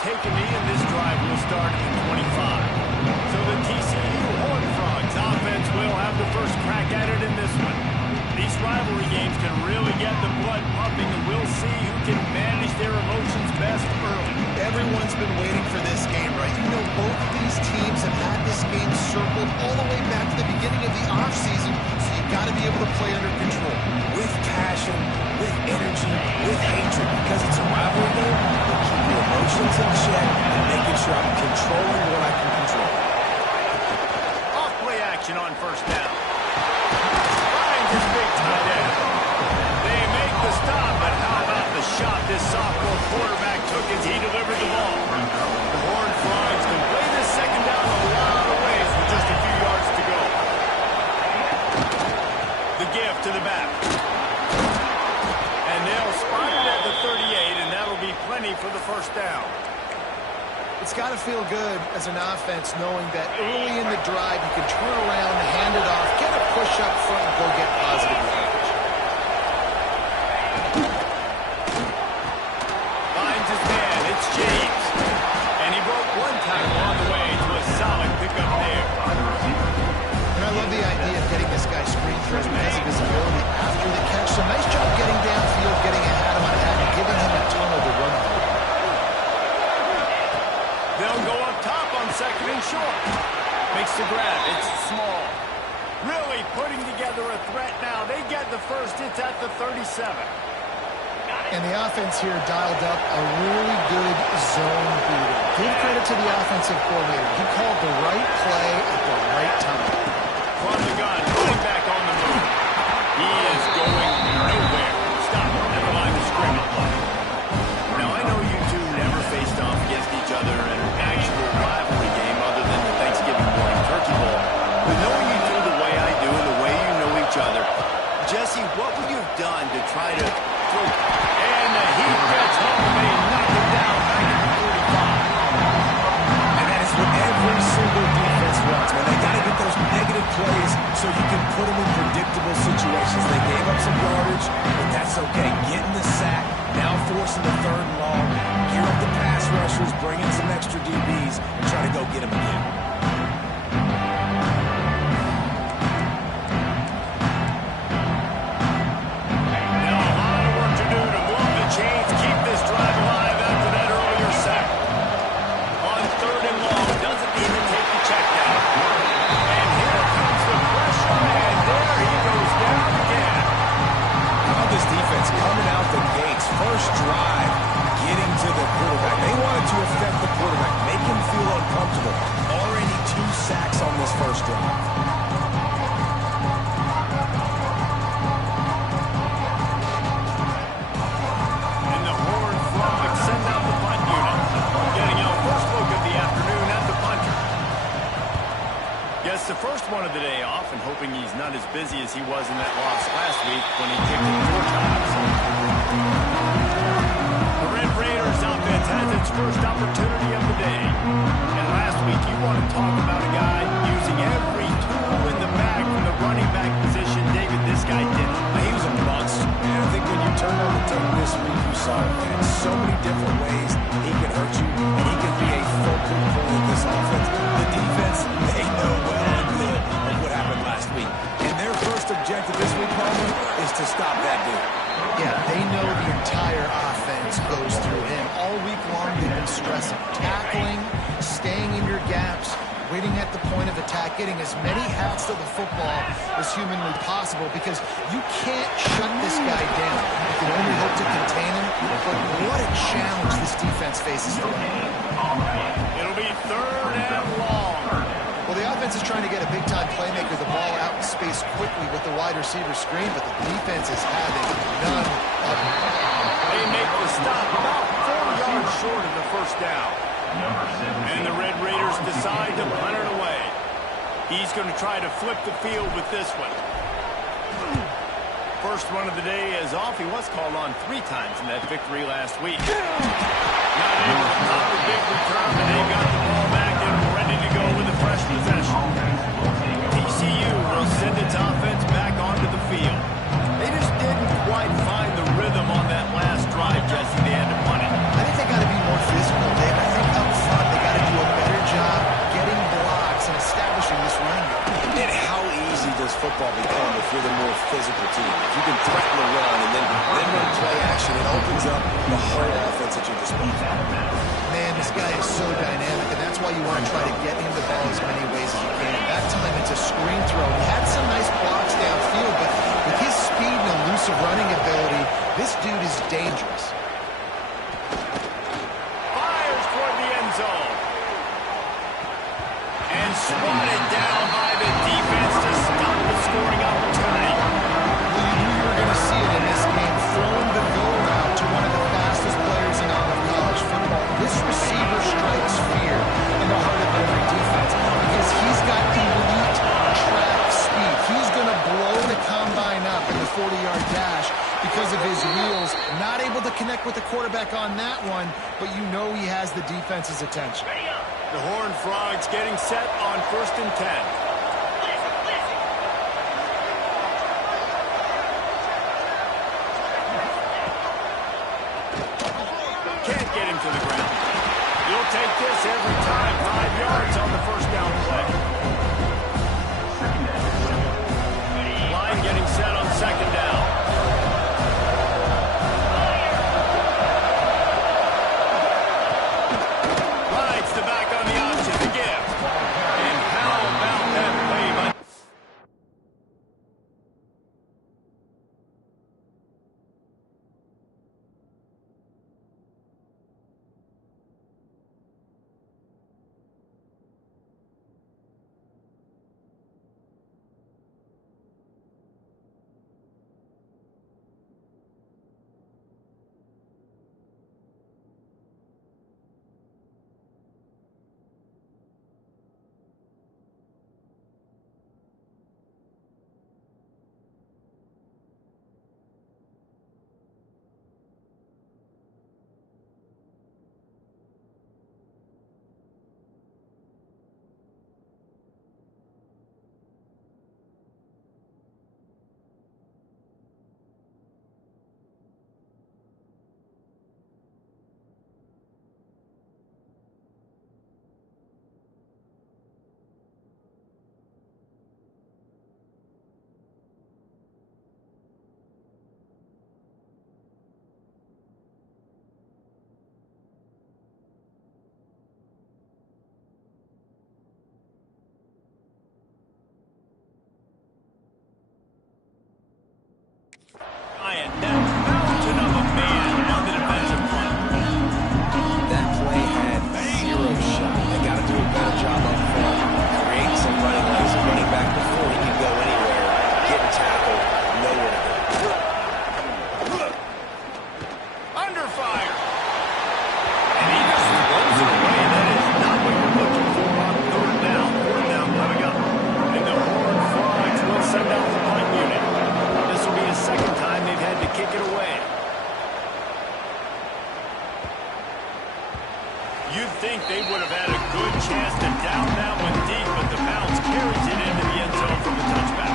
take a knee, and this drive will start at the 25. So the TCU Horned Frogs offense will have the first crack at it in this one. These rivalry games can really get the blood pumping, and we'll see who can manage their emotions best early. Everyone's been waiting for this game, right? You know, both of these teams have had this game circled all the way back to the beginning of the offseason, so you've got to be able to play under control. With passion, with energy, with hatred, because it's a rivalry game, but keep your emotions in check and making sure I'm controlling what I can control. Off play action on first down. Finds his big tight end. They make the stop, but how about the shot this sophomore quarterback took as he delivered the ball? The Horned Frogs can play this second down a lot of ways with just a few yards to go. The give to the back. And they'll spot it at the 38, and that'll be plenty for the first down. It's got to feel good as an offense knowing that early in the drive you can turn around, hand it off, get a push up front, and go get positive yardage. Finds his man. It's James. And he broke one tackle on the way to a solid pickup there. And I love the idea of getting this guy screened for his massive visibility after the catch. So nice job getting downfield, getting ahead of him, and giving him a tunnel to run through. They'll go up top on second and short. Makes the grab. It's small. Really putting together a threat now. They get the first. It's at the 37. And the offense here dialed up a really good zone beater. Give credit to the offensive coordinator. He called the right play at the right time. From the gun, running back on the move. He is going nowhere. Stop at the line of scrimmage. Now, I know you two never faced off against each other in an actual rivalry game other than the Thanksgiving morning turkey bowl. But knowing you two the way I do and the way you know each other, Jesse, what would you have done to try to throw? And he gets home. They knock him down back at the 45. And that is what every single defense wants, man. They got to get those negative plays so you can put them in predictable situations. They gave up some yardage, but that's okay. Getting the sack, now forcing the third and long, gear up the pass rushers, bring in some extra DBs, and try to go get them again. Coming out the gates, first drive, getting to the quarterback. They wanted to affect the quarterback, make him feel uncomfortable. Already 2 sacks on this first drive. And the Horned Frogs send out the punt unit. Getting our first look of the afternoon at the punter. Gets the first one of the day off and hoping he's not as busy as he was in that loss last week when he kicked it 4 times. The Red Raiders offense has its first opportunity of the day. And last week you want to talk about a guy using every tool in the bag from the running back position. David, this guy did it. He was a monster. And I think when you turn on the tape this week, you saw it in so many different ways. He can hurt you, and he can be a focal point of this offense. The defense, they know well and good of what happened last week. And their first objective this week, Palmer, is to stop that dude. Yeah, they know the entire offense goes through him. All week long they've been stressing tackling, staying in your gaps, waiting at the point of attack, getting as many hats to the football as humanly possible because you can't shut this guy down. You can only hope to contain him, but what a challenge this defense faces for him. It'll be 3rd and long. Well, the offense is trying to get a big-time playmaker the ball out in space quickly with the wide receiver screen, but the defense is having none of it. They make the stop about 4 yards short of the first down. And the Red Raiders decide to punt it away. He's going to try to flip the field with this one. First run of the day is off. He was called on 3 times in that victory last week. Not able to pop a big return, but they got the ball back and ready to go with a fresh possession. TCU will send its offense back onto the field. They just didn't quite find the rhythm on that last drive, Jesse. They had to punt it. I think they got to be more physical, Dave. I think football become if you're the more physical team? If you can threaten the run and then run play action, it opens up the whole offense at your disposal. Man, this guy is so dynamic, and that's why you want to try to get him the ball as many ways as you can. That time, it's a screen throw. He had some nice blocks downfield, but with his speed and elusive running ability, this dude is dangerous. Fires toward the end zone. And swatted down by the defense to stop the scoring opportunity. Well, you knew you were going to see it in this game, throwing the go route to one of the fastest players in all of college football. This receiver strikes fear in the heart of every defense because he's got elite track speed. He's going to blow the combine up in the 40-yard dash because of his wheels. Not able to connect with the quarterback on that one, but you know he has the defense's attention. The Horned Frogs getting set on 1st and 10. Can't get him to the ground. You'll take this every time. 5 yards on the first down play. Line getting set on 2nd down. Rides the back on the option to give. And how about that play by... That mountain of a man on the defensive front. That play had zero shot. They got to do a better job up front. Create some running lanes. A running back before he can go anywhere. Getting tackled. Nowhere to go. Under fire. And he just throws it away. That is not what you're looking for on 3rd down. 4th down coming up. And the Horned Frogs will send out the punt unit. This will be the 2nd time they've had to kick it away. You'd think they would have had a good chance to down that one deep, but the bounce carries it into the end zone from the touchback.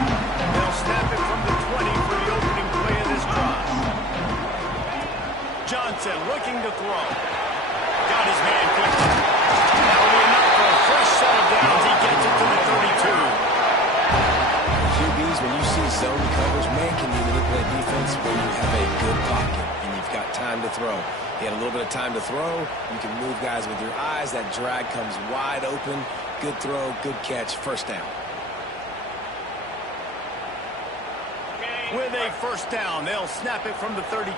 They'll snap it from the 20 for the opening play of this drive. Johnson looking to throw. Got his man quickly. That'll be enough for a fresh set of downs. He gets it to the 32. QBs, when you see zone coverage, man, can you manipulate defense when you have a good pocket and you've got time to throw. You had a little bit of time to throw. You can move guys with your eyes. That drag comes wide open. Good throw, good catch, 1st down. With a 1st down, they'll snap it from the 32.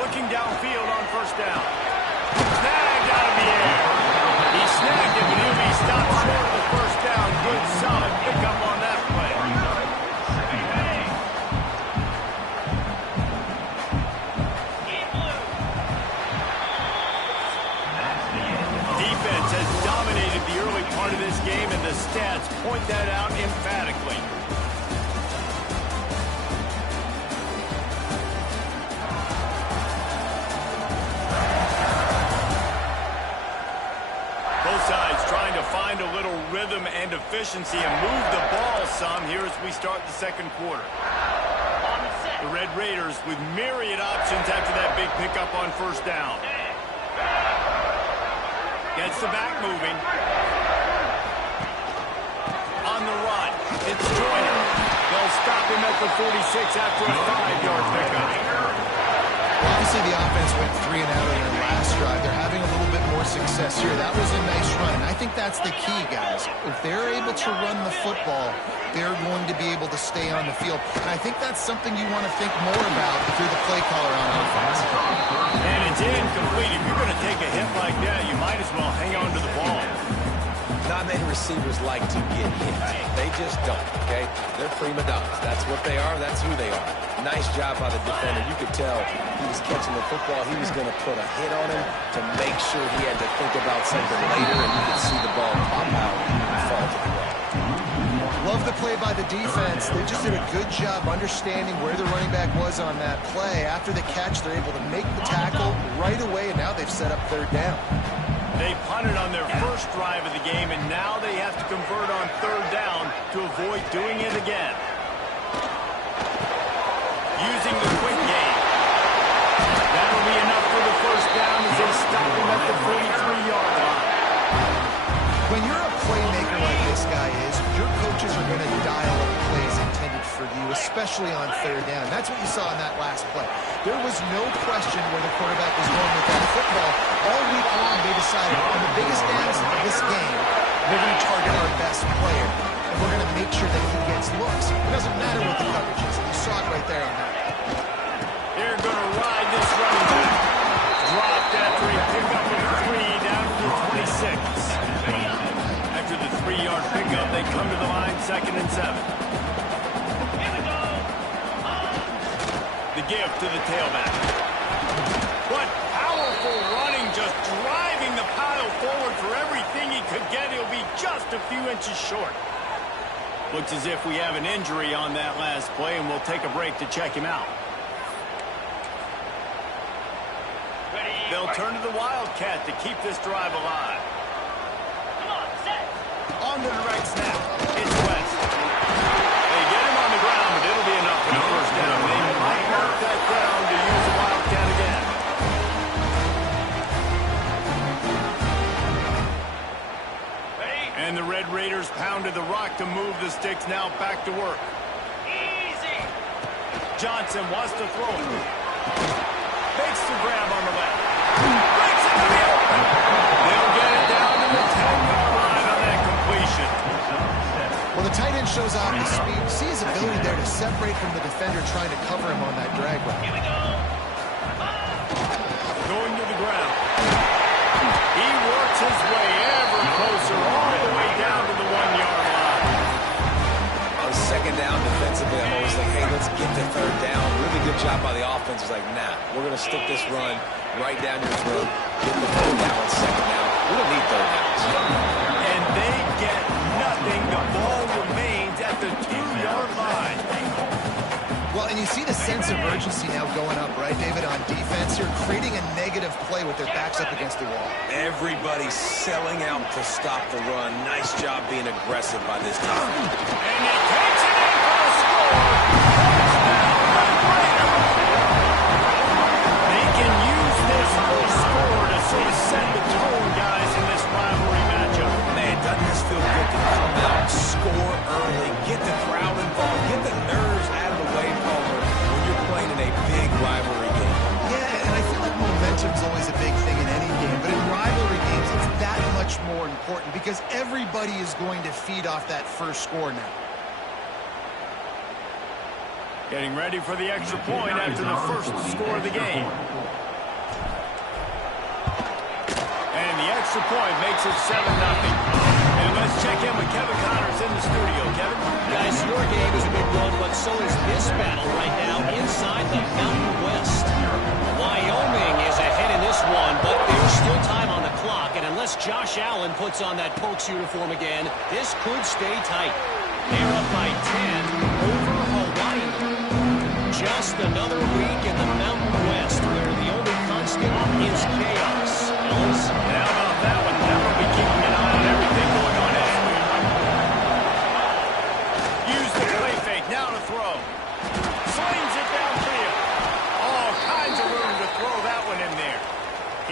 Looking downfield on 1st down. Snagged out of the air. He snagged it, but he'll be stopped short of the 1st down. Good, solid pickup on that play. Defense has dominated the early part of this game, and the stats point that out emphatically. Both sides trying to find a little rhythm and efficiency and move the ball some here as we start the 2nd quarter. The Red Raiders with myriad options after that big pickup on 1st down. Gets the back moving. on the run. It's Joyner. They'll stop him at the 46 after a 5-yard pickup. Well, obviously, the offense went 3 and out on their last drive. They're having a little bit more success here. That was a nice run, and I think that's the key, guys. If they're able to run the football, they're going to be able to stay on the field. And I think that's something you want to think more about if you're the play caller on offense. And it's incomplete. If you're going to take a hit like that, you might as well hang on to the ball. Not many receivers like to get hit. They just don't, okay? They're prima donnas. That's what they are. That's who they are. Nice job by the defender. You could tell he was catching the football. He was going to put a hit on him to make sure he had to think about something later, and you could see the ball pop out and fall to the ground. Love the play by the defense. They just did a good job understanding where the running back was on that play. After the catch, they're able to make the tackle right away, and now they've set up 3rd down. They punted on their first drive of the game, and now they have to convert on 3rd down to avoid doing it again. Using the quick game. That'll be enough for the 1st down as they stop him at the 43-yard line. When you're a playmaker like this guy is, your coaches are going to dial up plays intended for you, especially on 3rd down. That's what you saw in that last play. There was no question where the quarterback was going with that football. All week long, they decided on the biggest downs of this game, we're going to target our best player, and we're going to make sure that he gets looks. It doesn't matter what the coverage is. You saw it right there on that. They're going to ride this running back. Dropped after a pickup of 3 down to the 26. After the 3-yard pickup, they come to the line 2nd and 7. The give to the tailback. What powerful running, just driving the pile forward for everything he could get. He'll be just a few inches short. Looks as if we have an injury on that last play, and we'll take a break to check him out. They'll turn to the Wildcat to keep this drive alive. On the direct snap, it's West. They get him on the ground, but it'll be enough for the 1st down. They might mark that down to use the Wildcat again. And the Red Raiders pounded the rock to move the sticks now back to work. Easy. Johnson wants to throw it. Makes the grab on the left. Breaks it to the open. They'll get it down to the 10-yard line on that completion. Well, the tight end shows off his speed. See his ability there to separate from the defender trying to cover him on that drag route. Going to the ground. He works his way ever closer, all the way down to the 1-yard line. On 2nd down defensively, I'm always like, hey, let's get to 3rd down. Really good job by the offense. It's like, nah, we're going to stick this run right down your throat. Get the 3rd down on 2nd down. We don't need 3rd downs. And they get nothing. The ball remains at the 2-yard line. Well, and you see the sense of urgency now going up, right, David, on defense. You're creating a negative play with their backs up against the wall. Everybody's selling out to stop the run. Nice job being aggressive by this team. And he takes it in for a score. They can use this for a score to sort of set the tone, guys, in this rivalry matchup. Man, doesn't this feel good to come out, score early, get the crowd involved, get the nerves out of the way, Palmer, when you're playing in a big rivalry game. Yeah, and I feel like momentum's always a big thing in any game, but in rivalry games, it's that much more important because everybody is going to feed off that first score now. Getting ready for the extra point after the first score of the game. And the extra point makes it 7-0. And let's check in with Kevin Connors in the studio. Kevin? Guys, your game is a big one, but so is this battle right now inside the Mountain West. Wyoming is ahead in this one, but there's still time on the clock, and unless Josh Allen puts on that Pokes uniform again, this could stay tight. They're up by 10 over Hawaii. Just another week in the Mountain West where the only constant is chaos. Ellis? How about that one? Now we'll be keeping an eye on everything going on next week. Use the play fake. Now to throw. Slings it downfield. All kinds of room to throw that one in there.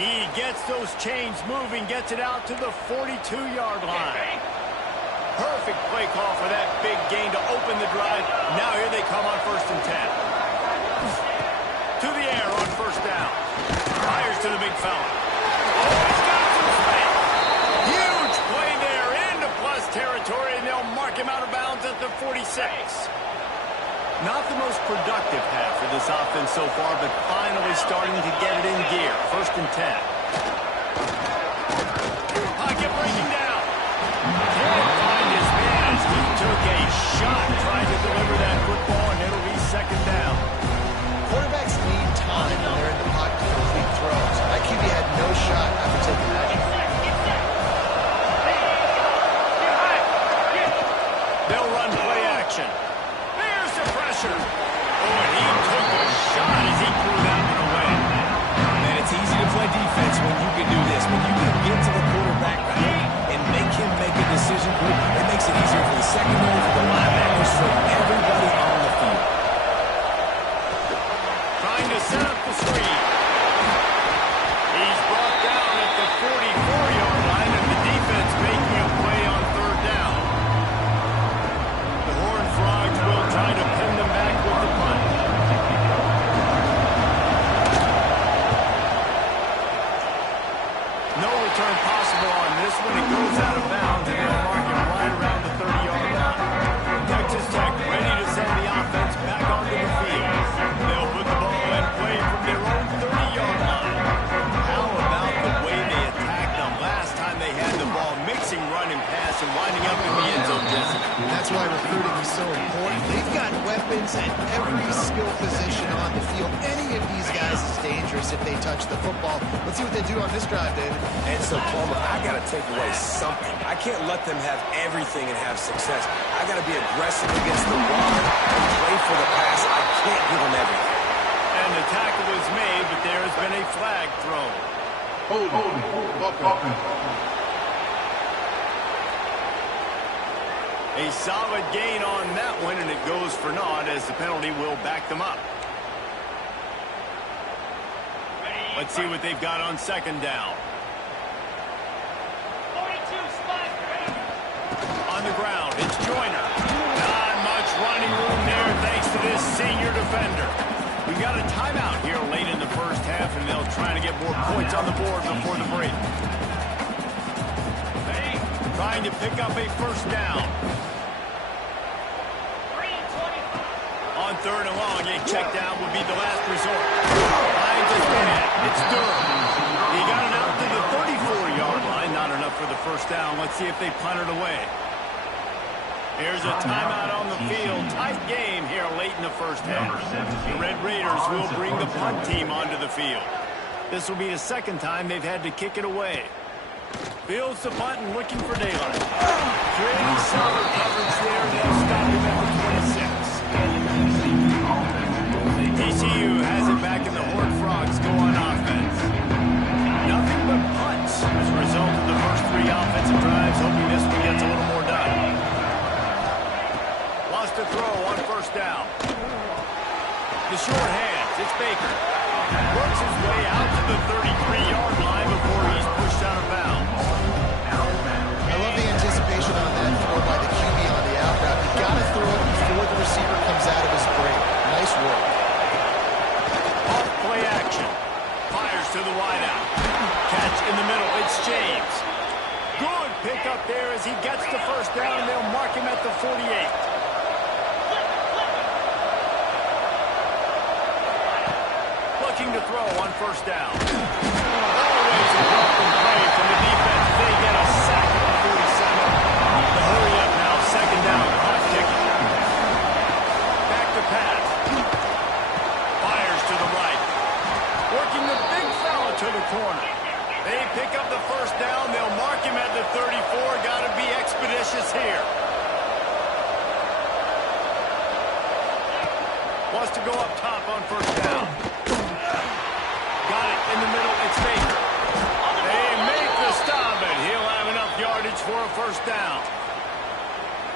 He gets those chains moving, gets it out to the 42-yard line. Perfect play call for that big gain to open the drive. Now here they come on 1st and 10. To the air on 1st down. Fires to the big fella. Oh, he's got some space. Huge play there into plus territory, and they'll mark him out of bounds at the 46. Not the most productive half for this offense so far, but finally starting to get it in gear. 1st and 10. Pocket breaking down. Can't find his man as he took a shot trying to deliver that football, and it'll be 2nd down. Quarterbacks need time when they're in the pocket to complete throws. That QB had no shot after taking that shot. They'll run play action. There's the pressure. Oh, and he took a shot as he threw that one away. Man, it's easy to play defense when you can do this. When you can get to the quarterback and make him make a decision, it makes it easier for the secondary, for the linebackers, for everybody on the field. Trying to set up the screen. He's brought down at the 44-yard line, and the defense making a play on 3rd down. The Horned Frogs will try to pin them back with the punt. No return possible on this one. It goes out of bounds, and they'll mark him right around the 30-yard line. Texas Tech ready to send the offense back onto the field. They'll put the ball in play from their own 30-yard line. How about the way they attacked them last time they had the ball, mixing run and pass and winding up in the end zone, Jesse? That's why recruiting is so important. They've got weapons at every skill position on the field. Any of these guys is dangerous if they touch the football. Let's see what they do on this drive, David. And so, Plummer, I got to take away something. I can't let them have everything and have success. I got to be aggressive against the run and play for the pass. I can't give them everything. And the tackle is made, but there has been a flag thrown. A solid gain on that one, and it goes for naught as the penalty will back them up. Let's see what they've got on 2nd down. On the ground, it's Joyner. Not much running room there thanks to this senior defender. We've got a timeout here late in the 1st half, and they'll try to get more points on the board before the break. Trying to pick up a 1st down. On 3rd and long, a check down would be the last resort. Finds his man. It's Durham. He got it out to the 34-yard line. Not enough for the 1st down. Let's see if they punt it away. Here's a timeout on the field. Tight game here late in the 1st half. The Red Raiders will bring the punt team onto the field. This will be the 2nd time they've had to kick it away. Fields the punt and looking for daylight. Pretty solid coverage there. They'll stop him at the 26. TCU has it back in the Horned Frogs go on offense. Nothing but punts as a result of the first 3 offensive drives, hoping this one gets a little more done. Lost a throw on 1st down. The short hands, it's Baker. Works his way out to the 33-yard line before he's pushed out of bounds. I love the anticipation on that throw by the QB on the out route. You got to throw it before the receiver comes out of his break. Nice work. Off play action. Fires to the wideout. Catch in the middle. It's James. Good pickup there as he gets the 1st down, and they'll mark him at the 48. Looking to throw on 1st down. Always a welcome play from the defense. They get a sack at the 47. The hurry up now. 2nd down. Clock ticking. Back to pass. Fires to the right. Working the big fella to the corner. They pick up the 1st down. They'll mark him at the 34. Got to be expeditious here. Wants to go up top on 1st down. Got it in the middle. It's Baker. They make the stop, and he'll have enough yardage for a 1st down.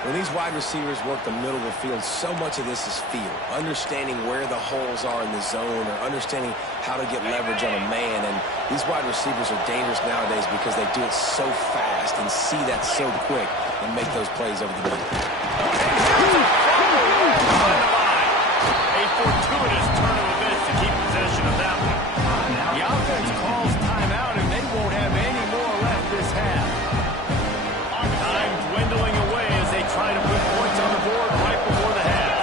When these wide receivers work the middle of the field, so much of this is feel. Understanding where the holes are in the zone or understanding how to get leverage on a man. And these wide receivers are dangerous nowadays because they do it so fast and see that so quick. and make those plays over the middle. A fortuitous turn of events to keep possession of that one. The offense calls timeout, and they won't have any more left this half. Time dwindling away as they try to put points on the board right before the half.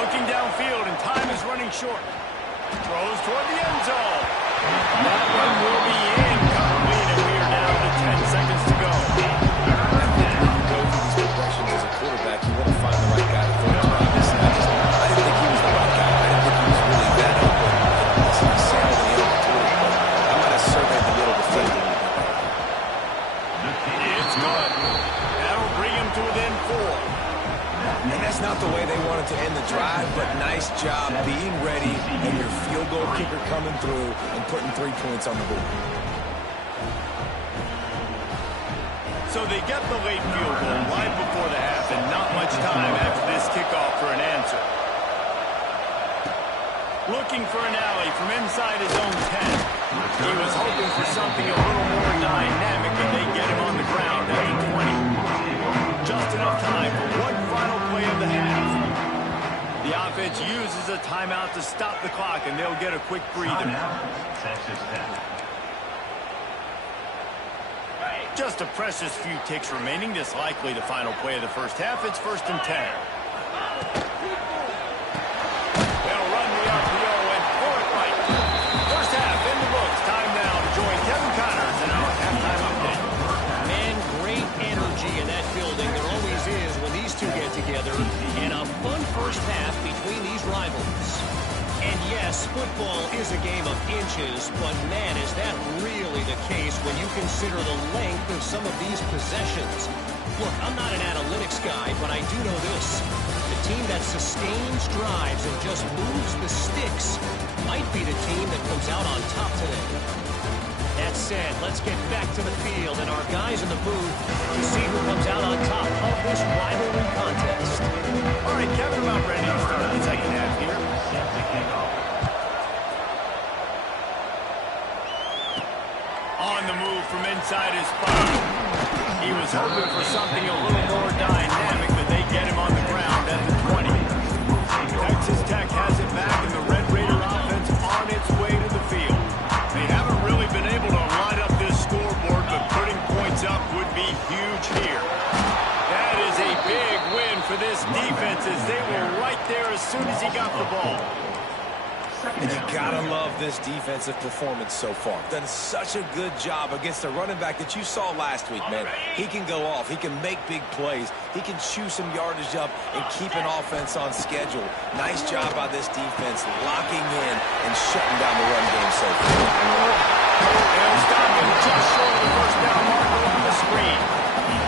Looking downfield, and time is running short. Throws toward the end zone. That one will be incomplete, and we are down to 10 seconds to go. Go through these progressions as a quarterback, you want to find the right guy to throw to. I didn't think he was the right guy. I didn't think he was really that open. He sailed in the middle of the quarter, but I might have surveyed the middle defense a little bit better. It's good. That'll bring him to within 4. And that's not the way they wanted to end the drive, but nice job being ready and your field goal kicker coming through and putting 3 points on the board. So they get the late field goal right before the half, and not much time after this kickoff for an answer. Looking for an alley from inside his own 10. He was hoping for something a little more dynamic, and they get him on the ground at the 20. Just enough time for one final play of the half. The offense uses a timeout to stop the clock, and they'll get a quick breather. Just a precious few ticks remaining. This likely the final play of the first half. It's 1st and 10. They'll run the RPO and pull it right. First half in the books. Time now to join Kevin Connors in our halftime update. Man, great energy in that building. There always is when these two get together. And a fun first half between these rivals. And yes, football is a game of inches, but man, is that really the case when you consider the length of some of these possessions. Look, I'm not an analytics guy, but I do know this. The team that sustains drives and just moves the sticks might be the team that comes out on top today. That said, let's get back to the field and our guys in the booth to see who comes out on top of this rivalry contest. All right, Kevin, about ready to start the second half here. On the move from inside his spot. He was hoping for something a little more dynamic, but they get him on the ground at the 20. Texas Tech has it back, and the Red Raider offense on its way to the field. They haven't really been able to line up this scoreboard, but putting points up would be huge here. That is a big win for this defense, as they were right there as soon as he got the ball. And you gotta love this defensive performance so far. Done such a good job against the running back that you saw last week, man. He can go off. He can make big plays. He can chew some yardage up and keep an offense on schedule. Nice job by this defense locking in and shutting down the run game so far. And stopping just short of the first down marker on the screen.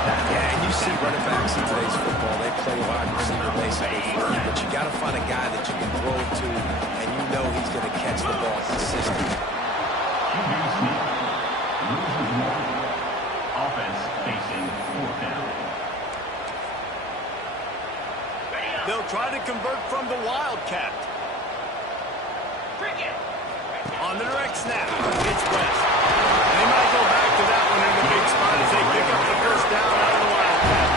Yeah, and you see running backs in today's football, they play wide receiver basically first, but you got to find a guy that you can throw it to, and you know he's going to catch the ball consistently. Offense facing 4th down. They'll try to convert from the Wildcat. On the direct snap, it's West. They might go back to that one in the big spot as they pick up the first down out of the Wildcat.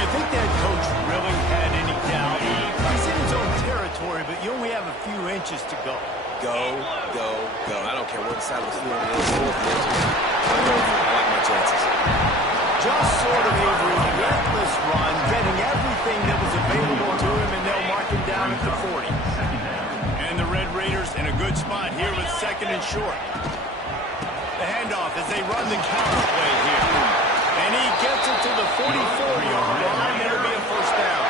You think that coach really had any doubt? He's in his own territory, but you only have a few inches to go. Go, go, go. I don't care what side of the field it is. 4th inches. I like my chances. Just sort of a relentless run, getting everything that was available to him, and they'll mark him down at the 40. And the Red Raiders in a good spot here with 2nd and short. The handoff as they run the counter play here. And he gets it to the 44-yard line. It'll be a first down.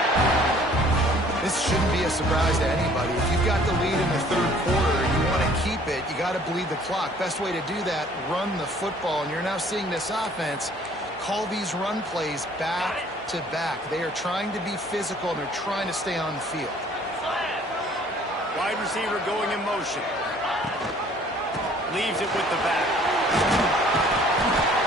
This shouldn't be a surprise to anybody. If you've got the lead in the 3rd quarter and you want to keep it, you got to bleed the clock. Best way to do that, run the football. And you're now seeing this offense call these run plays back to back. They are trying to be physical, and they're trying to stay on the field. Wide receiver going in motion. Leaves it with the back.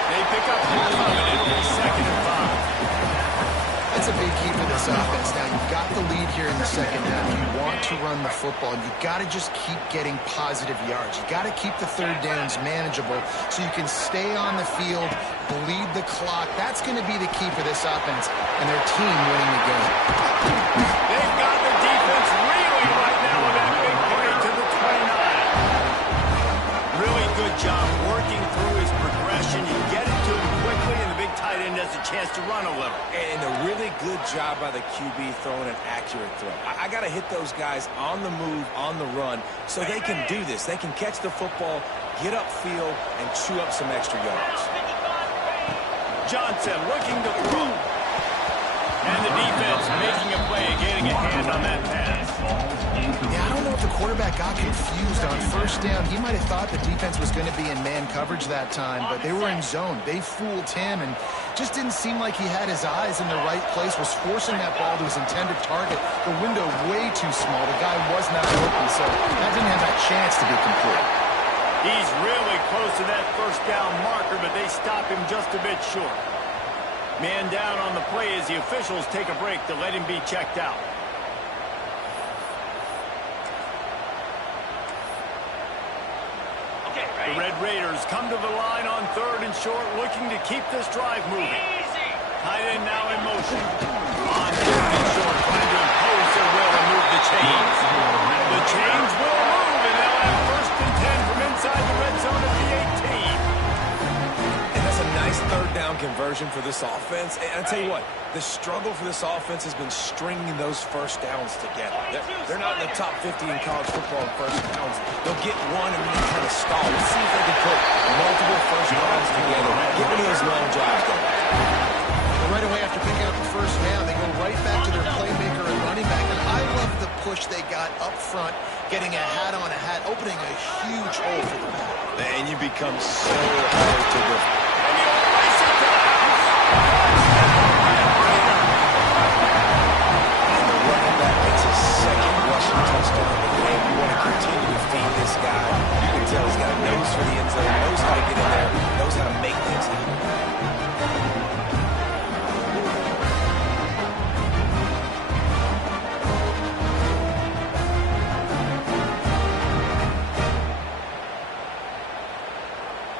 They pick up the 11. It'll be 2nd and 5. That's a big key for this offense. Now, you've got the lead here in the second half. You want to run the football. You've got to just keep getting positive yards. You've got to keep the third downs manageable so you can stay on the field, bleed the clock. That's going to be the key for this offense and their team winning the game. They've got the defense reeling right now with that big play to the 29. Really good job working through his progression. You get it to him quickly, and the big tight end has a chance to run a little. And a really good job by the QB throwing an accurate throw. I got to hit those guys on the move, on the run, so they can do this. They can catch the football, get upfield, and chew up some extra yards. Johnson looking to throw. And the defense making a play, getting a hand on that pass. Yeah, I don't know if the quarterback got confused on first down. He might have thought the defense was going to be in man coverage that time, but they were in zone. They fooled him and just didn't seem like he had his eyes in the right place, was forcing that ball to his intended target. The window way too small. The guy was not open, so that didn't have that chance to be complete. He's really close to that first down marker, but they stop him just a bit short. Man down on the play as the officials take a break to let him be checked out. The Red Raiders come to the line on 3rd and short, looking to keep this drive moving. Tight end now in motion. On 3rd and short, trying to impose their will and move the chains. The chains will move, and they'll have 1st and 10 from inside the red zone at the 18. And that's a nice third down conversion for this offense. And I tell you what, the struggle for this offense has been stringing those first downs together. They're not in the top 50 in college football in first downs. They'll get one and then kind of stall. Let's see if they can put multiple first downs together. Get rid of those long drives going. Right away after picking up the first down, they go right back to their playmaker and running back. And I love the push they got up front, getting a hat on a hat, opening a huge hole for the ball. And you become so hard to defend. Touchdown of the game. You want to continue to feed this guy. You can tell he's got a nose for the end zone, knows how to get in there, knows how to make things happen.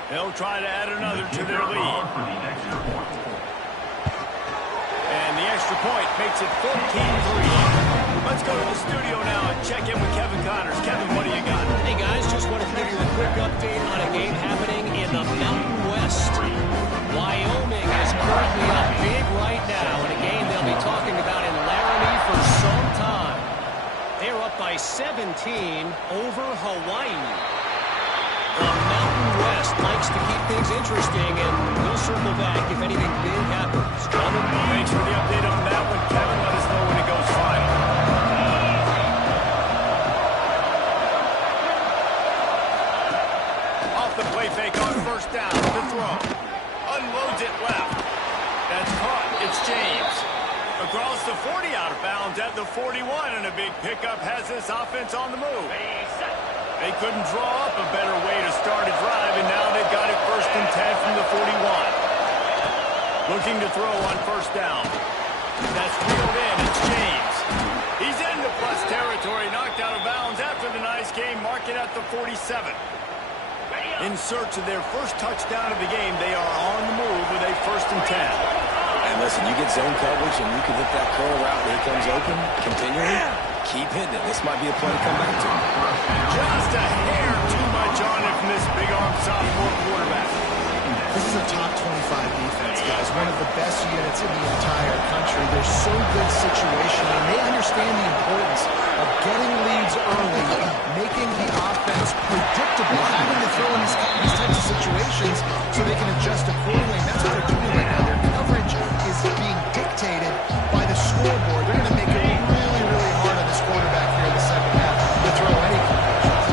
They'll try to add another to their lead. And the extra point makes it 14-3. Let's go to the studio now and check in with Kevin Connors. Kevin, what do you got? Hey, guys, just want to give you a quick update on a game happening in the Mountain West. Wyoming is currently up big right now in a game they'll be talking about in Laramie for some time. They're up by 17 over Hawaii. The Mountain West likes to keep things interesting, and we'll circle back if anything big happens. Gentlemen, thanks for the update on that one, Kevin. Let us know when it goes final. Off the play fake on first down to throw. Unloads it left. That's caught. It's James. Across the 40, out of bounds at the 41, and a big pickup has this offense on the move. They couldn't draw up a better way to start a drive, and now they've got it 1st and 10 from the 41. Looking to throw on first down. That's reeled in. It's James. He's into plus territory, knocked out of bounds after the nice game, marking at the 47. In search of their first touchdown of the game, they are on the move with a 1st and 10. And listen, you get zone coverage and you can hit that curl route when he comes open, continually, keep hitting it. This might be a play to come back to. Just a hair too much on it from this big-arm sophomore quarterback. This is a top 25 defense, guys. One of the best units in the entire country. They're so good situational, and they understand the importance of getting leads early, making the offense predictable, having to throw in these types of situations so they can adjust accordingly. And that's what they're doing right now. Their coverage is being dictated by the scoreboard. They're going to make it really, really hard on this quarterback here in the second half to throw any conversions.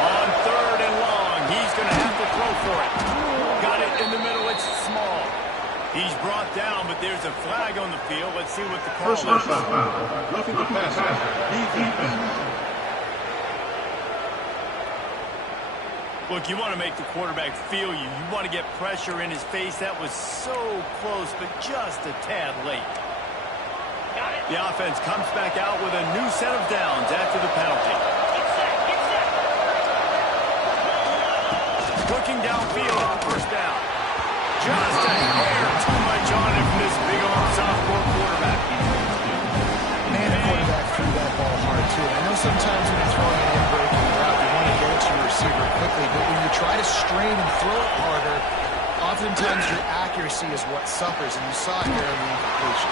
On 3rd and long, he's going to have to throw for it. Got it in the middle. It's small. He's brought down, but there's a flag on the field. Let's see what the call is. Roughing the passer. Defense. Look, you want to make the quarterback feel you. You want to get pressure in his face. That was so close, but just a tad late. The offense comes back out with a new set of downs after the penalty. Looking downfield on first down. Just a hair too much on him from this big-arm sophomore quarterback. Man, the quarterback threw that ball hard, too. I know sometimes when you're throwing an in-breaking route, you want to get it to your receiver quickly, but when you try to strain and throw it harder, oftentimes your accuracy is what suffers, and you saw it here in the incompletion.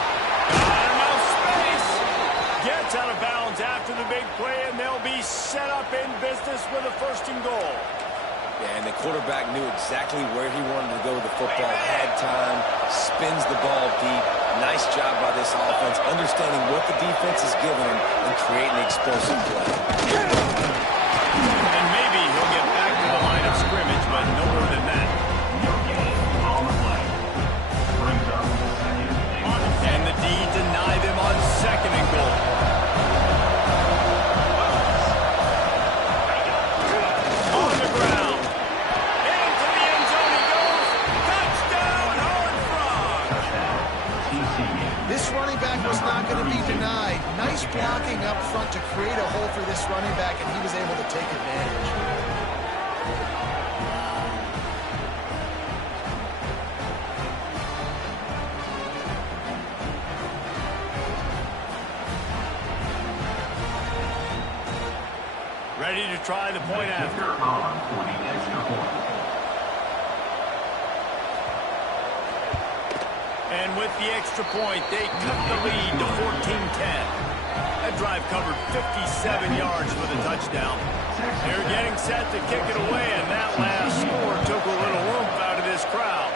Enough space. Gets out of bounds after the big play, and they'll be set up in business with a 1st and goal. Yeah, and the quarterback knew exactly where he wanted to go with the football, had time, spins the ball deep. Nice job by this offense, understanding what the defense is giving him and creating the explosive play. And maybe he'll get back to the line of scrimmage, but no more than that. And the D deny them on 2nd and goal. On the ground. Into the end zone he goes. Touchdown, Horned Frogs. This running back was not going to be denied. Nice blocking up front to create a hole for this running back, and he was able to take advantage. Ready to try the point after. And with the extra point, they cut the lead to 14-10. That drive covered 57 yards for the touchdown. They're getting set to kick it away, and that last score took a little oomph out of this crowd.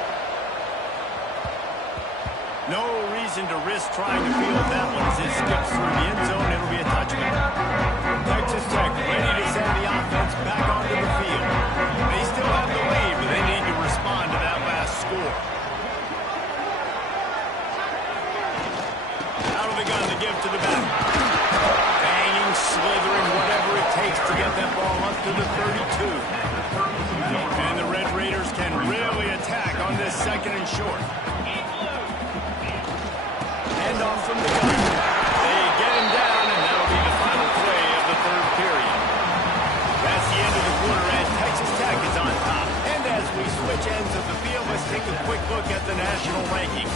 No reason to risk trying to field that one as it skips through the end zone. It'll be a touchback. Texas Tech ready to send the offense back onto the field. They still have the lead, but they need to respond to that last score. Out of the gun to give to the back. Banging, slithering, whatever it takes to get that ball up to the 32. And the Red Raiders can really attack on this 2nd and short. Hand off from the gun. They get him down, and that'll be the final play of the 3rd period. That's the end of the quarter as Texas Tech is on top. And as we switch ends of the field, let's take a quick look at the national rankings.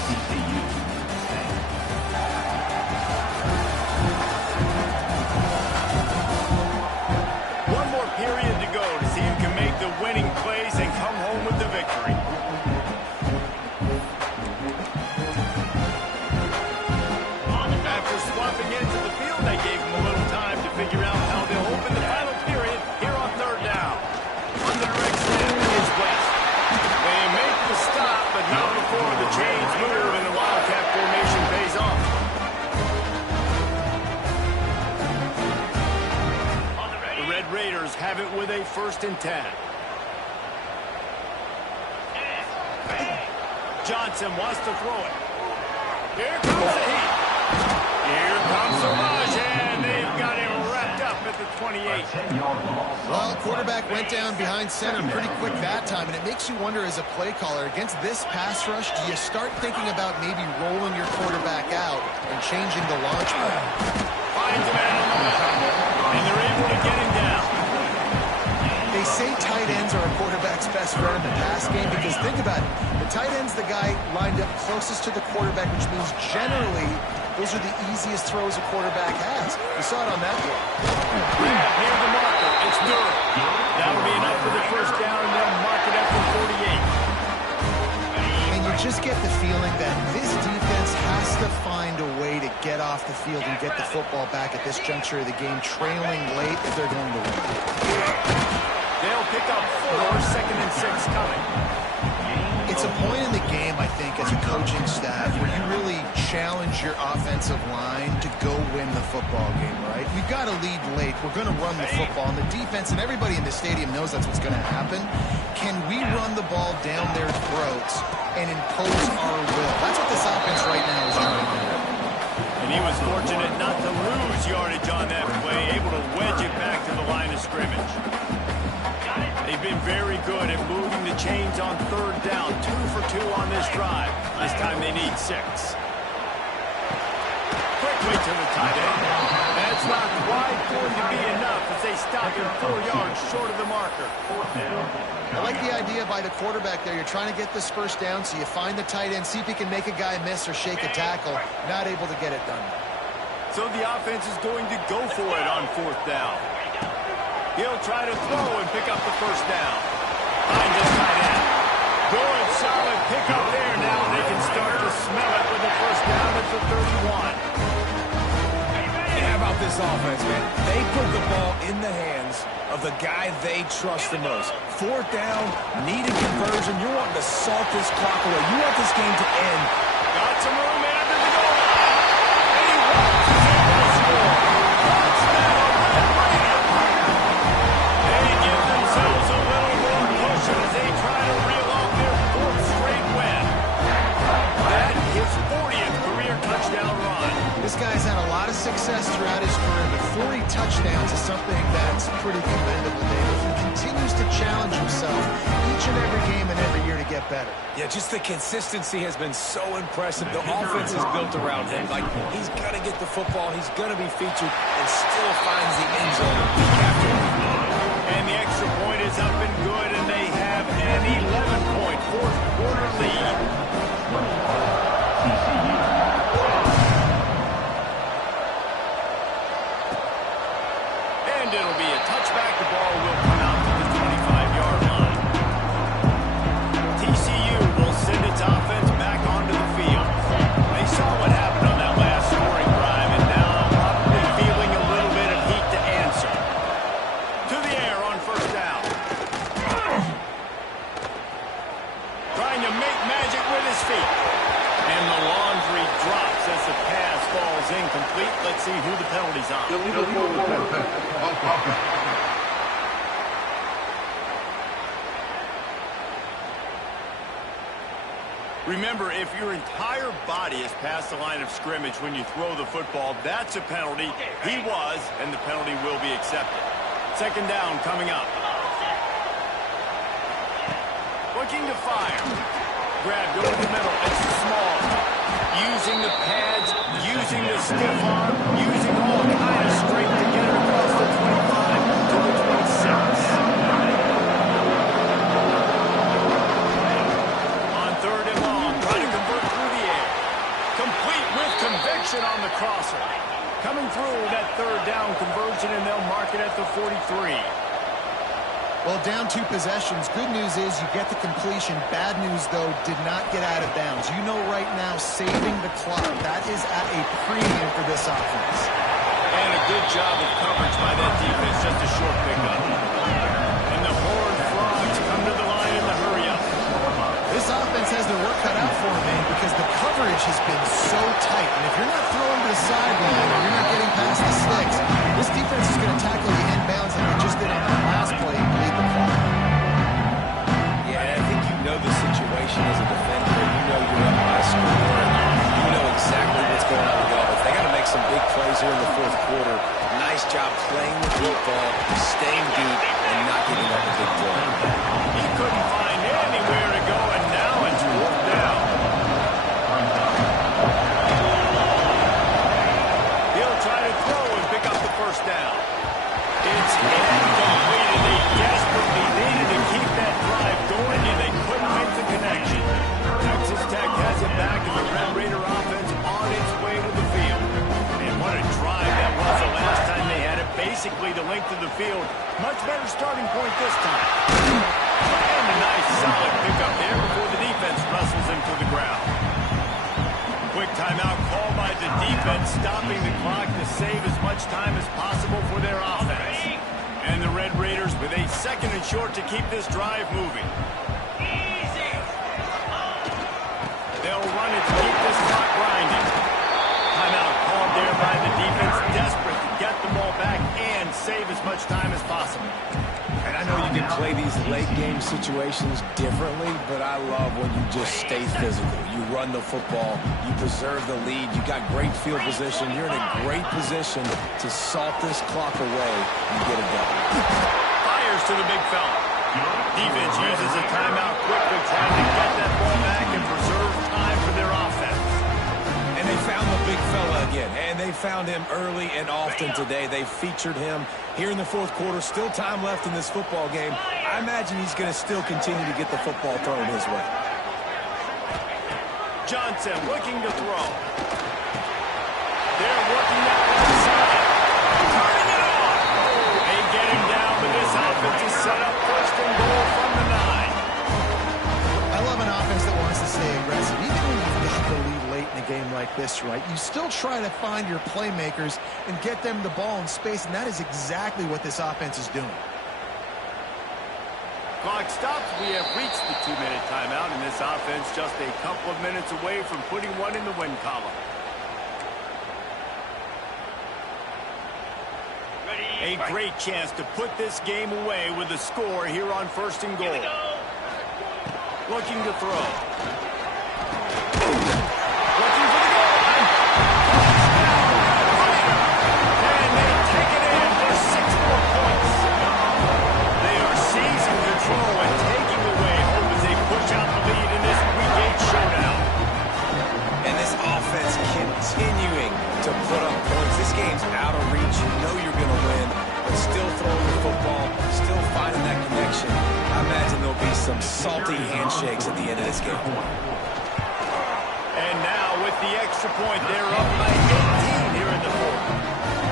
One more period to go to see who can make the winning plays and come home with the victory. After swapping into the field, they gave him a little time to figure out how they'll open the final period here on 3rd down. On the direct snap is West. They make the stop, but not before the chains move and the Wildcat formation pays off. The Red Raiders have it with a 1st and 10. Johnson wants to throw it. Here comes the heat. Here comes the rush, and they've got him wrapped up at the 28. Well, quarterback went down behind center pretty quick that time, and it makes you wonder as a play caller, against this pass rush, do you start thinking about maybe rolling your quarterback out and changing the launch pad? Finds him out on the line, and they're able to get him down. They say tight ends are a quarterback's best friend in the pass game because think about it. The tight end's the guy lined up closest to the quarterback, which means generally those are the easiest throws a quarterback has. You saw it on that play. Near the marker. It's Durham. That'll be enough for the 1st down, and they'll mark it up for 48. And you just get the feeling that this defense has to find a way to get off the field and get the football back at this juncture of the game, trailing late if they're going to win. They'll pick up 4, 2nd and 6 coming. It's a point in the game, I think, as a coaching staff where you really challenge your offensive line to go win the football game, right? We've got to lead late. We're going to run the football. And the defense and everybody in the stadium knows that's what's going to happen. Can we run the ball down their throats and impose our will? That's what this offense right now is trying to do. And he was fortunate not to lose yardage on that play, able to wedge it back to the line of scrimmage. They've been very chains on third down. 2 for 2 on this drive. This time they need 6. Quickly to the tight end. That's not quite going to be enough as they stop him 4 yards short of the marker. I like the idea by the quarterback there. You're trying to get this first down, so you find the tight end, see if he can make a guy miss or shake a tackle. Not able to get it done. So the offense is going to go for it on 4th down. He'll try to throw and pick up the first down. Find his tight end. Good, solid pickup there. Now they can start to smell it with the first down at the 31. How about this offense, man? They put the ball in the hands of the guy they trust the most. 4th down, needed conversion. You're wanting to salt this clock away. You want this game to end. Got some room after the goal line. And he walks his able to score. Touchdown, Red Raiders. They give themselves a little more cushion as they try to reel off their 4th straight win. That his 40th career touchdown run. This guy's had a lot of success throughout his career, but 40 touchdowns is something that's pretty commendable, David. He continues to challenge himself each and every game and every year to get better. Yeah, just the consistency has been so impressive. The offense is built around him. Like, he's going to get the football, he's going to be featured, and still finds the end zone week after week. And the extra point is up and good, and they have an 11-point 4th quarter lead. And it'll be a touchback. The ball will come out to the 25-yard line. TCU will send its offense back onto the field. They saw what happened on that last scoring drive, and now probably feeling a little bit of heat to answer. To the air on 1st down. Trying to make magic with his feet. And the laundry drops as the pass falls incomplete. Let's see who the penalty's on. Remember, if your entire body is past the line of scrimmage when you throw the football, that's a penalty. He was, and the penalty will be accepted. 2nd down coming up. Looking to fire. Grabbed over the middle. It's small. Using the pads, using the stiff arm, using all kind of strength to get it across the 25 to the 26. On 3rd and long, trying to convert through the air. Complete with conviction on the crosser. Coming through that 3rd down conversion, and they'll mark it at the 43. Well, down 2 possessions. Good news is you get the completion. Bad news, though, did not get out of bounds. You know right now, saving the clock, that is at a premium for this offense. And a good job of coverage by that defense, just a short pickup. And the Horned Frogs come to the line in the hurry-up. This offense has their work cut out for them, man, because the coverage has been so tight. And if you're not throwing to the sideline or you're not getting past the sticks, this defense is going to tackle you inbounds like they just did on that last play and lead the clock. Yeah, and I think you know the situation as a defender. You know you're up by a score. You know exactly what's going on with the offense. They got to make some big plays here in the 4th quarter. Nice job playing the deep ball, staying deep, and not giving up a big play. He couldn't find anywhere to go, and now it's 4th down. He'll try to throw and pick up the first down. It's incomplete, and they desperately needed to keep that drive going, and they couldn't make the connection. Texas Tech has it back, and the Red Raider offense on its way to the field. And what a drive that was the last time they had it, basically the length of the field. Much better starting point this time. And a nice solid pickup there before the defense wrestles him to the ground. Quick timeout call by the defense, stopping the clock to save as much time as possible for their offense. And the Red Raiders with a 2nd and short to keep this drive moving. They'll run it to keep this clock grinding. Timeout called there by the defense, desperate to get the ball back and save as much time as possible. And I know you can play these late-game situations differently, but I love when you just stay physical. You run the football, you preserve the lead, you got great field position, you're in a great position to salt this clock away and get it done. Fires to the big fella. Defense uses a timeout quickly, trying to get that ball back and preserve time for their offense. And they found the big fella again, and they found him early and often today. They featured him here in the fourth quarter. Still time left in this football game. I imagine he's going to still continue to get the football thrown his way. Johnson looking to throw. They're working that right side. Turning it on. They get him down, but this offense is set up first and goal from the 9. I love an offense that wants to stay aggressive. Even when you've got the lead late in a game like this, right, you still try to find your playmakers and get them the ball in space, and that is exactly what this offense is doing. Clock stops. We have reached the 2-minute timeout, and this offense just a couple of minutes away from putting one in the win column. A great chance to put this game away with a score here on first and goal. Looking to throw. Looking for the goal line. And they take it in for 6 more points. They are seizing control and taking away hope as they push out the lead in this Week 8 showdown. And this offense continuing to put up points. This game's out of reach. You know you're going to win, but still throwing the football, still finding that connection. I imagine there'll be some salty handshakes at the end of this game. And now with the extra point, they're up by 18 here in the fourth.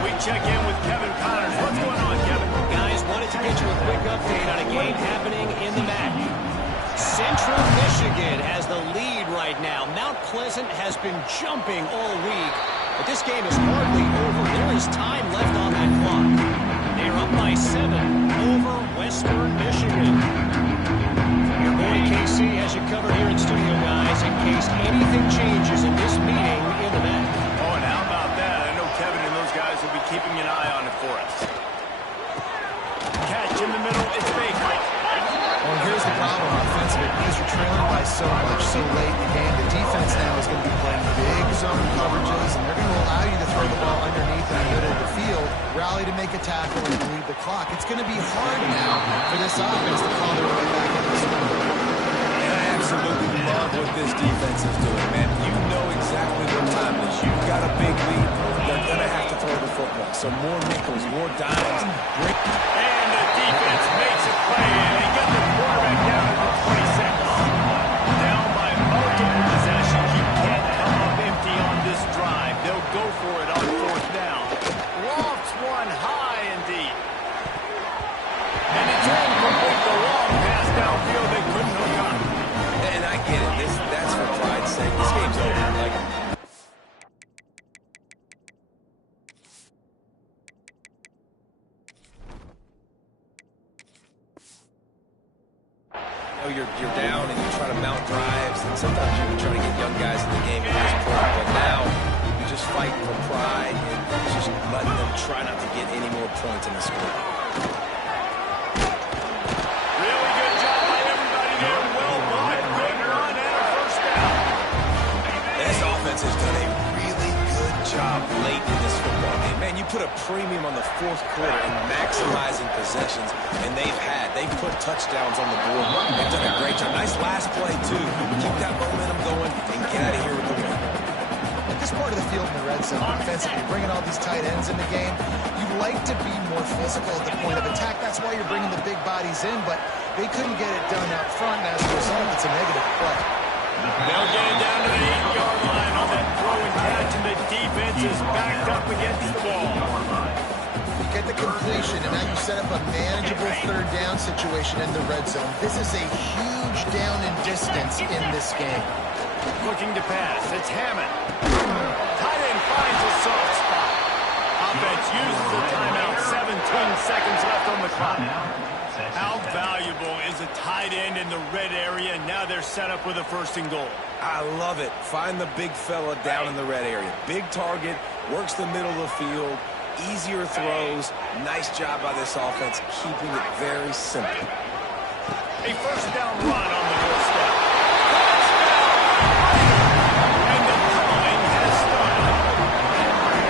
We check in with Kevin Connors. What's going on, Kevin? Guys, wanted to get you a quick update on a game happening in the MAC. Central Michigan has the lead right now. Mount Pleasant has been jumping all week, but this game is hardly over. There is time left on that clock. They're up by 7 over Western Michigan. Your boy KC has you covered here in studio, guys, in case anything changes in this meeting in the MAC. Oh, and how about that? I know Kevin and those guys will be keeping an eye on it for us. Catch in the middle. It's Baker. Well, here's the problem offensively. Because you're trailing by so much so late in the game, the defense now is going to be playing big zone coverages, and they're going to allow you to throw the ball underneath in the middle of the field, rally to make a tackle, and lead the clock. It's going to be hard now for this offense to call their way back into the score. And I absolutely love what this defense is doing, man. You know exactly what time it is. You've got a big lead. They're going to have to throw the football. So more nickels, more dimes. And the defense makes a play, and they get the quarterback down to 20 seconds. Down by multiple possessions. You can't come up empty on this drive. They'll go for it on fourth down. Lofts one high indeed. And it's incomplete. The long pass downfield. They couldn't hook up. And I get it. That's for pride's sake. This game's over. Like, you're down and you try to mount drives, and sometimes you can try to get young guys in the game at this point, but now you just fight for pride and just letting them try not to get any more points in the score. Really good job by everybody there. Well blocked, good run, and a first down. And this offense has done a really good job late in this football game. Man, you put a premium on the fourth quarter and maximizing possessions, and they've put touchdowns on the board. They've done a great job. Nice last play, too. Keep that momentum going and get out of here with the win. At this part of the field in the red zone, defensively, bringing all these tight ends in the game, you'd like to be more physical at the point of attack. That's why you're bringing the big bodies in, but they couldn't get it done up front, and as a result, it's a negative play. They'll get it down to the 8-yard line on that throw and catch, and the defense is backed up against the wall. You get the completion, and now you set up a manageable third down situation in the red zone. This is a huge down in distance in this game. Looking to pass. It's Hammond. Tight end finds a soft spot. Offense uses a timeout. 17 seconds left on the clock. How valuable is a tight end in the red area? Now they're set up with a first and goal. I love it. Find the big fella down in the red area. Big target, works the middle of the field, easier throws. Nice job by this offense, keeping it very simple. A first down run on the doorstep. And the calling has started.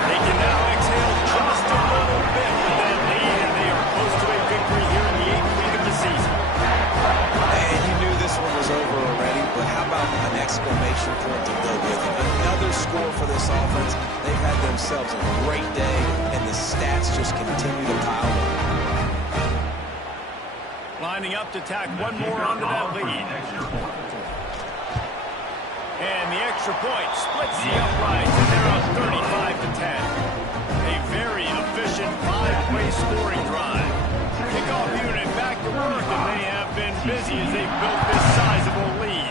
They can now exhale just a little bit with that lead, and they are close to a victory here in the 8th week of the season. lining up to tack one more onto that lead. And the extra point splits the uprights, and they're up 35-10. A very efficient 5-way scoring drive. Kickoff unit back to work, and they have been busy as they've built this sizable lead.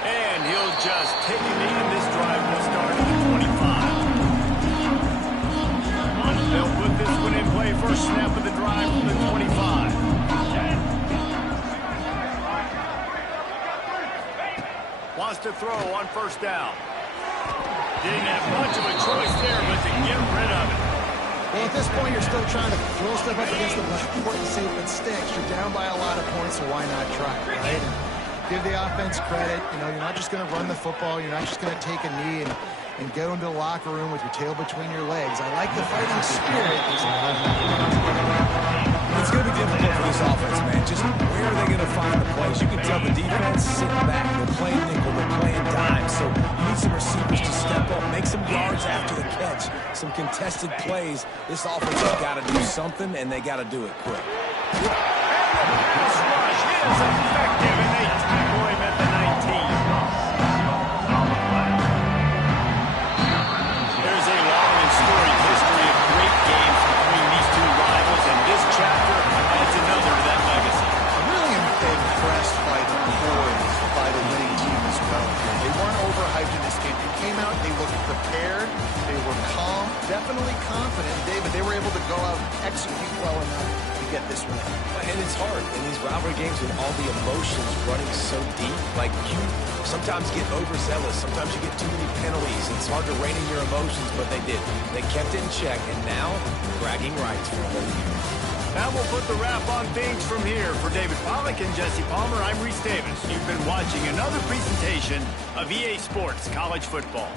And he'll just take a knee, and this drive will start at the 25. They'll put this one in play first snap of the drive from the 25. Wants to throw on first down. Didn't have much of a choice there, but to get rid of it. Well, at this point, you're still trying to throw stuff up against the board and see if it sticks. You're down by a lot of points, so why not try, right? And give the offense credit. You know, you're not just going to run the football. You're not just going to take a knee and go into the locker room with your tail between your legs. I like the fighting spirit. It's going to be difficult for this offense, man. Just where are they going to find the plays? You can tell the defense sitting back. They're playing nickel. They're playing dime. So you need some receivers to step up, make some yards after the catch, some contested plays. This offense has got to do something, and they got to do it quick. And the pass rush is effective, and they tackle him at the 19. There's a long and storied history of great games between these two rivals, and this chapter adds another to that legacy. I'm really impressed by the poise by the winning team as well. They weren't overhyped in this game. They came out, they looked prepared, they were calm, definitely confident. David, they were able to go out and execute well enough to get this win. And it's hard in these rivalry games with all the emotions running so deep. Like, you sometimes get overzealous. Sometimes you get too many penalties. It's hard to rein in your emotions, but they did. They kept it in check, and now bragging rights for a whole year. That will put the wrap on things from here. For David Pollack and Jesse Palmer, I'm Reese Davis. You've been watching another presentation of EA Sports College Football.